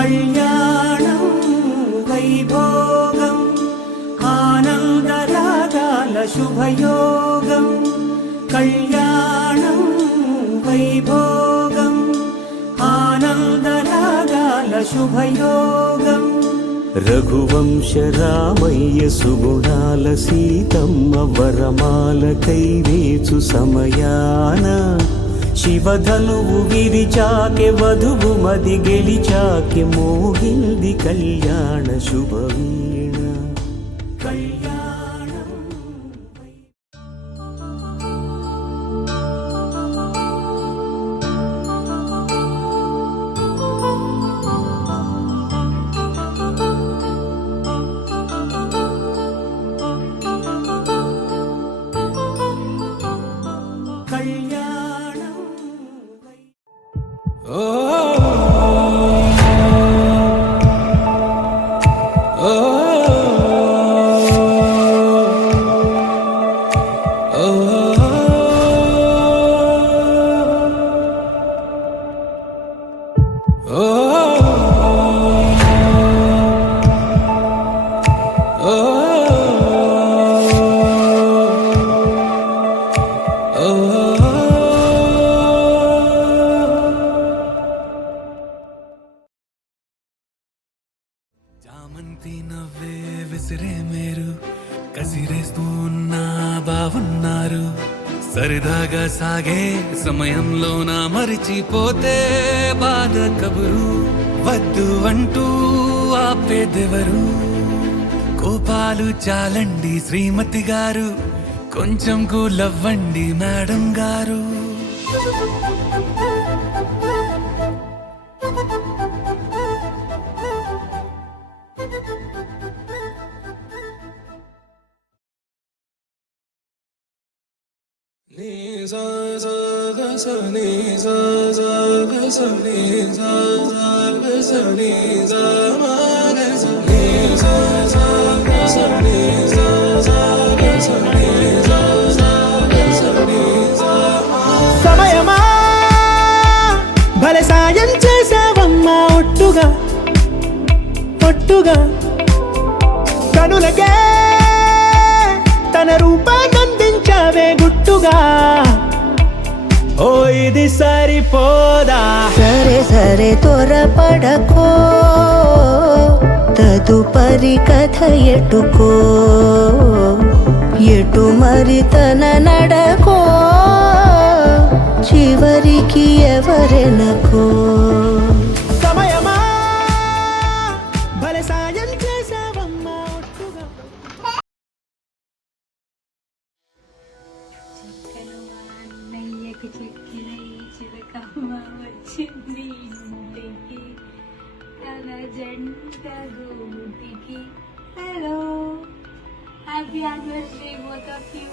కళ్యాణం వైభోగం ఆనందరాగాల శుభయోగం కళ్యాణం వైభోగం ఆనందరాగాల శుభయోగం రఘువంశ రామయ్య సుగుణాల సీతమ్మ వరమాల కైవేచు సమయాన శివధనువు విరిచాకె వధువు మది గెలిచాకె మోగింది కళ్యాణ శుభవీణ కళ్యాణం కళ్యాణం చామంతి నవ్వే విసిరే మేరు కసిరేస్తూ ఉన్నా బావున్నారు సరదాగా సాగే సమయంలో నా మరిచిపోతే బాధ కబురు వద్దు అంటూ ఆపేదెవరు కోపాలు చాలండి శ్రీమతి గారు కొంచెం కూలవ్వండి మేడం గారు సమయమా భలే సాయం చేసావమ్మా ఒట్టుగా ఒట్టుగా కనులకే తన రూపాన్నందించావే గుట్టుగా ఓ ఇది సరిపోదా సరే సరే త్వరపడకో తదుపరి కథ ఎటుకో ఎటు మరి తన నడకో చివరికి ఎవరెనకో సమయమా భలే సాయం చేసావమ్మా ఒట్టుగా అన్నయ్యకి చెక్కిన ఈ చిరకమ్మ వచ్చింది ఇంటికి తన జంట గోటికి hello happy anniversary both of you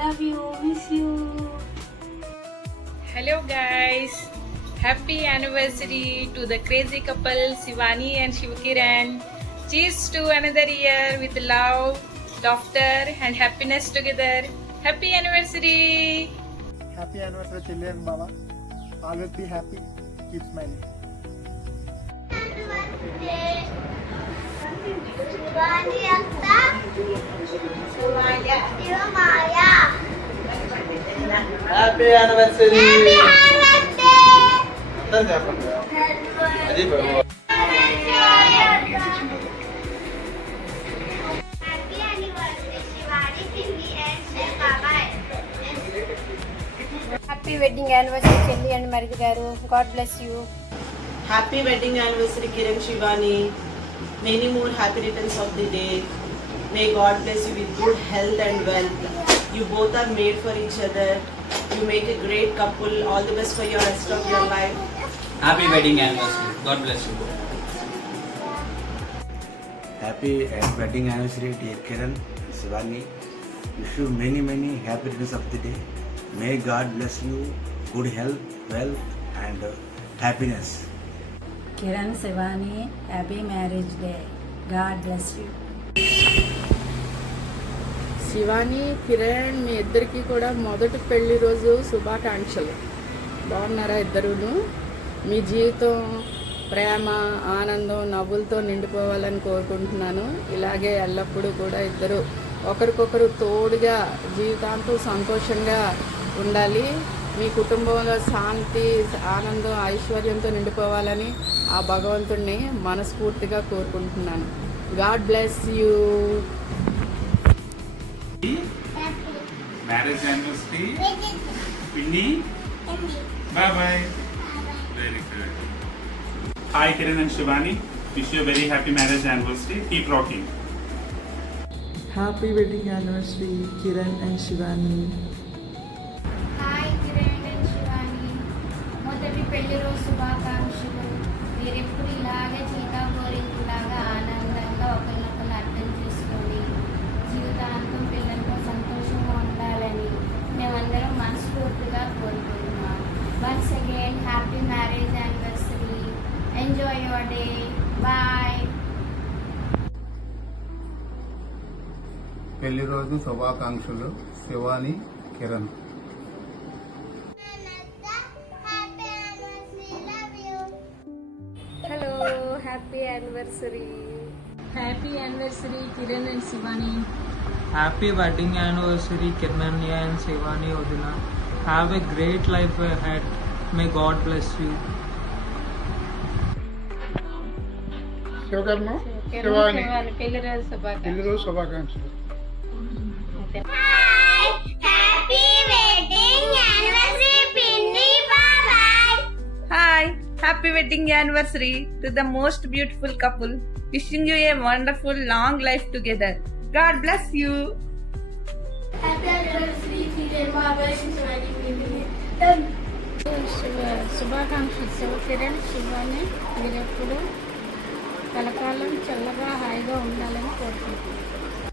love you miss you Hello guys, happy anniversary to the crazy couple Shivani and Shivakiran. Cheers to another year with love, laughter and happiness together. Happy anniversary. Happy anniversary Chilli and Baba. Always be happy, keep smiling. Happy anniversary అందరూ చెప్పండి అది happy wedding anniversary చెల్లి and మరిది గారు God bless you Happy wedding anniversary Kiran Shivani. Many more happy returns of the day. May God bless you with good health and wealth. You both are made for each other. You make a great couple. All the best for your rest of your life. Happy wedding anniversary. God bless you. Happy wedding anniversary dear Kiran Shivani. Wish you many happy returns of the day. May God bless you, good health, wealth and happiness. Kiran Shivani happy marriage day God bless you Shivani Kiran మీ ఇద్దరికి కూడా మొదటి పెళ్లి రోజు శుభాకాంక్షలు. బాగున్నారా ఇద్దరును? మీ జీవితం ప్రేమ, ఆనందం, నవ్వులతో నిండిపోవాలని కోరుకుంటున్నాను. ఇలాగే ఎల్లప్పుడూ కూడా ఇద్దరు ఒకరికొకరు తోడుగా జీవితాంతం సంతోషంగా ఉండాలి. మీ కుటుంబంలో శాంతి, ఆనందం, ఐశ్వర్యంతో నిండిపోవాలని ఆ భగవంతుడిని మనస్ఫూర్తిగా కోరుకుంటున్నాను. God bless you. Marriage anniversary పిన్ని, bye bye. Very good. Hi Kiran and Shivani, wish you very happy marriage anniversary. Keep rocking. Happy wedding anniversary Kiran and Shivani. Hi Kiran and Shivani, మొదటి పెళ్లి రోజు శుభాకాంక్షలు. మీరెప్పుడు ఇలాగే చీతా గోరింపులాగా ఆనందంగా ఒకరినొకరు అర్థం చేసుకొని జీవితాంతం పిల్లలతో సంతోషంగా ఉండాలని మేమందరం మనస్ఫూర్తిగా కోరుకుంటున్నాం. Once again happy marriage anniversary. Enjoy your day. Bye. పెళ్లి రోజు శుభాకాంక్షలు Shivani, Kiran. Hello, happy anniversary. Happy anniversary Kiran and Shivani. Happy wedding anniversary Kirnanya and Shivani Odina. Have a great life ahead. May God bless you. Shivakarma, Shivani పెళ్లి రోజు పెళ్లి రోజు శుభాకాంక్షలు. Hi, happy wedding anniversary to the most beautiful couple. Wishing you a wonderful long life together. God bless you. శుభాకాంక్షలు కిరణ్, శివాని. మీరెప్పుడు కలకాలం చల్లగా హాయిగా ఉండాలని కోరుకుంటున్నాను.